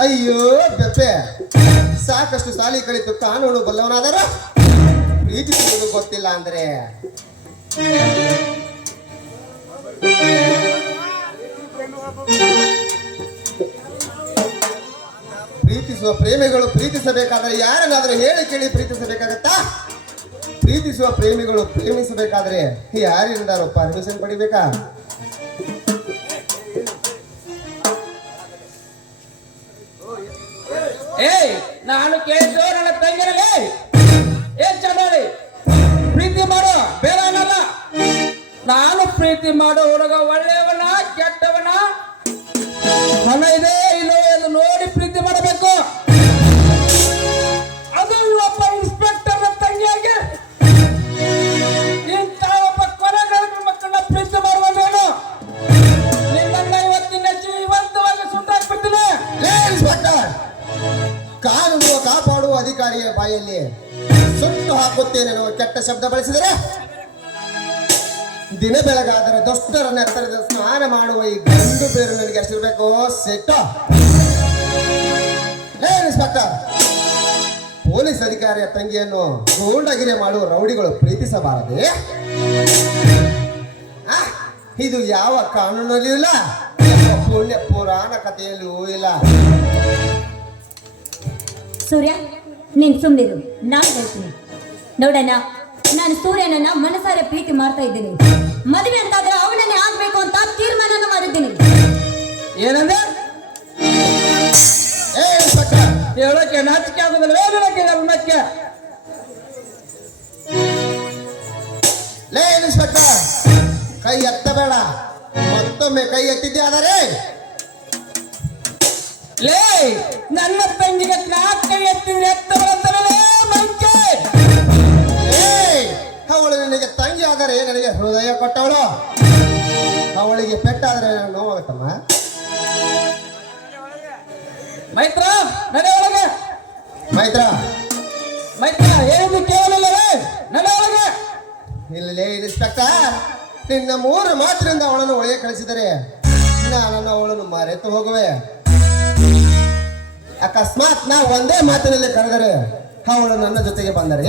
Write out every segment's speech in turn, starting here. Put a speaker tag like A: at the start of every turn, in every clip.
A: ಅಯ್ಯೋ, ಬೆಪ್ಪೆ. ಸಾಕಷ್ಟು ಸಾಲಿ ಕಲಿತು ಕಾನೂನು ಬಲ್ಲವನಾದರ? ಪ್ರೀತಿಸುವುದು ಗೊತ್ತಿಲ್ಲ ಅಂದ್ರೆ. ಪ್ರೀತಿಸುವ ಪ್ರೇಮಿಗಳು ಪ್ರೀತಿಸಬೇಕಾದ್ರೆ ಯಾರನ್ನಾದ್ರೂ ಹೇಳಿ ಕೇಳಿ ಪ್ರೀತಿಸಬೇಕಾಗತ್ತಾ? ಪ್ರೀತಿಸುವ ಪ್ರೇಮಿಗಳು ಪ್ರೇಮಿಸಬೇಕಾದ್ರೆ ಯಾರಿಂದಾರು ಪರ್ಮಿಷನ್ ಪಡಿಬೇಕಾ?
B: ನಾನು ಕೇಳಿದ್ದು ನನ್ನ ತಂಗಿರಲಿ ಏನ್ ಚೆನ್ನಾಗಿ ಪ್ರೀತಿ ಮಾಡು ಬೇಡ ನಾನು ಪ್ರೀತಿ ಮಾಡೋ ಹುಡುಗ ಒಳ್ಳೆಯವನ, ಕೆಟ್ಟವನ. ಮನ ಇದೆ.
A: ಅಧಿಕಾರಿಯ ಬಾಯಲ್ಲಿ ಸುಟ್ಟು ಹಾಕುತ್ತೇನೆ ಅನ್ನುವ ಕೆಟ್ಟ ಶಬ್ದ ಬಳಸಿದರೆ ದಿನ ಬೆಳಗಾದರೆ ದುಷ್ಟರ ನೆತ್ತರದ ಸ್ನಾನ ಮಾಡುವ ಈ ಗಂಡು ಬೇರು ನನಗೆ ಎಷ್ಟಿರ್ಬೇಕು ಸೆಟ್ಟು. ಪೊಲೀಸ್ ಅಧಿಕಾರಿಯ ತಂಗಿಯನ್ನು ಗೂಂಡಗಿರಿ ಮಾಡುವ ರೌಡಿಗಳು ಪ್ರೀತಿಸಬಾರದೆ? ಇದು ಯಾವ ಕಾನೂನಲ್ಲಿಯೂ ಇಲ್ಲ ಪುಣ್ಯ ಪುರಾಣ ಕಥೆಯಲ್ಲಿಯೂ ಇಲ್ಲ.
C: ಸೂರ್ಯ ನೀನ್ ಸುಮ್ಮನಿರು ನಾನು ಹೇಳ್ತೀನಿ. ನೋಡಣ್ಣ, ನಾನು ಸೂರ್ಯನನ್ನ ಮನಸಾರೆ ಪ್ರೀತಿ ಮಾಡ್ತಾ ಇದ್ದೀನಿ. ಮದುವೆ ಅಂತಾದ್ರೆ ಅವನನ್ನೇ ಆಗ್ಬೇಕು ಅಂತ ತೀರ್ಮಾನ ಮಾಡಿದ್ದೀನಿ.
B: ಏನಂದ್ರೆ ಹೇಳೋಕೆ ನಾಚಿಕೆ ಆಗುದಿಲ್ಲ.
A: ಲೇ ಕೈ ಎತ್ತಬೇಡ. ಮತ್ತೊಮ್ಮೆ ಕೈ ಎತ್ತಿದ್ದೆ ಆದರೆ?
B: ಲೇ, ನನ್ನ ತಂಗಿಗೆ
A: ಕೊಟ್ಟವಳು? ಅವಳಿಗೆ ಪೆಟ್ಟಾದ್ರೆ ನೋವಾಗತ್ತಮ್ಮ.
B: ಮೈತ್ರ ನಡೆ ಒಳಗೆ.
A: ಮೈತ್ರ.
B: ಮೈತ್ರ ಏನು ಕೇಳಲಿಲ್ಲ ನಡೆ ಒಳಗೆ.
A: ಇಲ್ಲಿ ಇನ್ಸ್ಪೆಕ್ಟರ್ ನಿನ್ನ ಮೂರು ಮಾತಿನಿಂದ ಅವಳನ್ನು ಒಳಗೆ ಕಳಿಸಿದರೆ ನಾನು ಅವಳನ್ನು ಮರೆತು ಹೋಗುವೆ. ಅಕಸ್ಮಾತ್ ನಾ ಒಂದೇ ಮಾತಿನಲ್ಲಿ ಕರೆದರೆ ಅವಳು ನನ್ನ ಜೊತೆಗೆ ಬಂದರೆ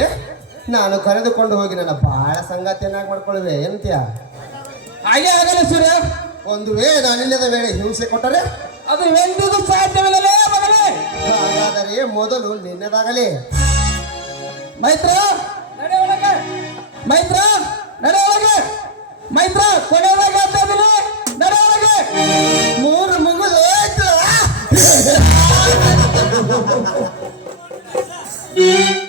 A: ನಾನು ಕರೆದುಕೊಂಡು ಹೋಗಿ ನನ್ನ ಬಹಳ ಸಂಗಾತಿಯನ್ನಾಗಿ ಮಾಡ್ಕೊಳ್ಳುವೆ ಎಂತ್ಯ
B: ಹಾಗೆ ಆಗಲ್ಲ ಸೂರ್ಯ.
A: ಒಂದು ವೇಳೆ ನಾನಿಲ್ಲದ ವೇಳೆ ಹಿಂಸೆ ಕೊಟ್ಟರೆ?
B: ಅದು ಎಂದೂ ಸಾಧ್ಯವಿಲ್ಲಲೇ ಮಗನೇ.
A: ಹಾಗಾದರೆ ಮೊದಲು ನಿನ್ನದಾಗಲಿ.
B: ಮೈತ್ರ ಮೈತ್ರ ನಡೆ ಒಳಗೆ. ಮೈತ್ರ ಕೊನೆಯೊಳಗೆ ಅಂತ ಇದ್ದೀನಿ
A: ಮೂರು ಮುಗಿದು.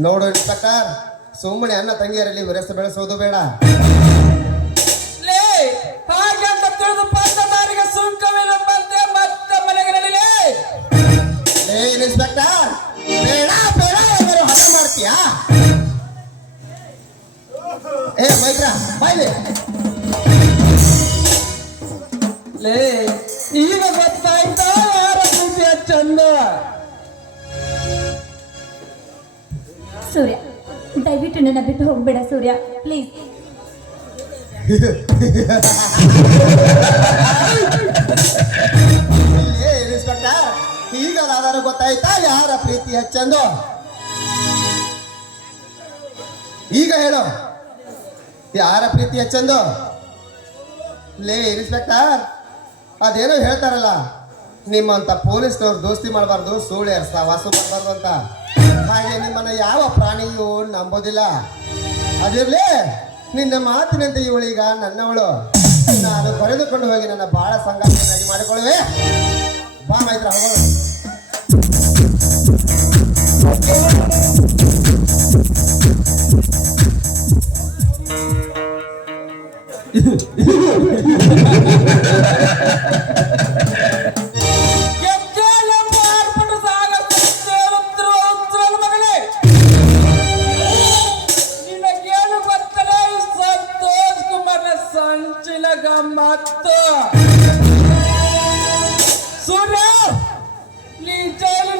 A: ನೋಡು ಇನ್ಸ್ಪೆಕ್ಟರ್ ಸುಮ್ಮನೆ ಅನ್ನ ತಂಗಿಯರಲ್ಲಿ ವಿರಸ ಬೆಳೆಸೋದು ಬೇಡ. ಇನ್ಸ್ಪೆಕ್ಟರ್ ಬೇಡ ಬೇಡ ಏನಾರು ಹಠ ಮಾಡ್ತೀಯಾ? ಏ ಮೈತ್ರ ಬಾಯ್ಲಿ.
B: ಲೇ
C: ಸೂರ್ಯ. ದಯವಿಟ್ಟು ನನ್ನ ಬಿಟ್ಟು ಹೋಗ್ಬೇಡ ಸೂರ್ಯ. ಪ್ಲೀಸ್
A: ಈಗ ಅದಾದರೂ ಗೊತ್ತಾಯ್ತಾ ಯಾರ ಪ್ರೀತಿ ಹೆಚ್ಚಂದು? ಈಗ ಹೇಳು. ಯಾರ ಪ್ರೀತಿ ಹೆಚ್ಚಂದು? ಲೇ, ಇನ್ಸ್ಪೆಕ್ಟರ್, ಅದೇನೋ ಹೇಳ್ತಾರಲ್ಲ, ನಿಮ್ಮಂತ ಪೊಲೀಸ್ನವ್ರು ದೋಸ್ತಿ ಮಾಡಬಾರ್ದು ಸುಳ್ಳು ಎರ್ಸ ವಾಸು ಮಾಡಬಾರ್ದು ಅಂತ. ಹಾಗೆ ನಿಮ್ಮನ್ನ ಯಾವ ಪ್ರಾಣಿಯೂ ನಂಬೋದಿಲ್ಲ. ಅದಿರ್ಲಿ, ನಿನ್ನ ಮಾತಿನಂತೆ ಇವಳೀಗ ನನ್ನವಳು. ನಾನು ಕರೆದುಕೊಂಡು ಹೋಗಿ ನನ್ನ ಬಾಳ ಸಂಗಾತಿಯನ್ನಾಗಿ ಮಾಡಿಕೊಳ್ಳುವೆ. ಬಾ ಮೈತ್ರ ಹೋಗೋಣ
B: ಸಂಚಿಲ ಮತ್ತು. ಸುರ ನೀ ಜೈಲಿನ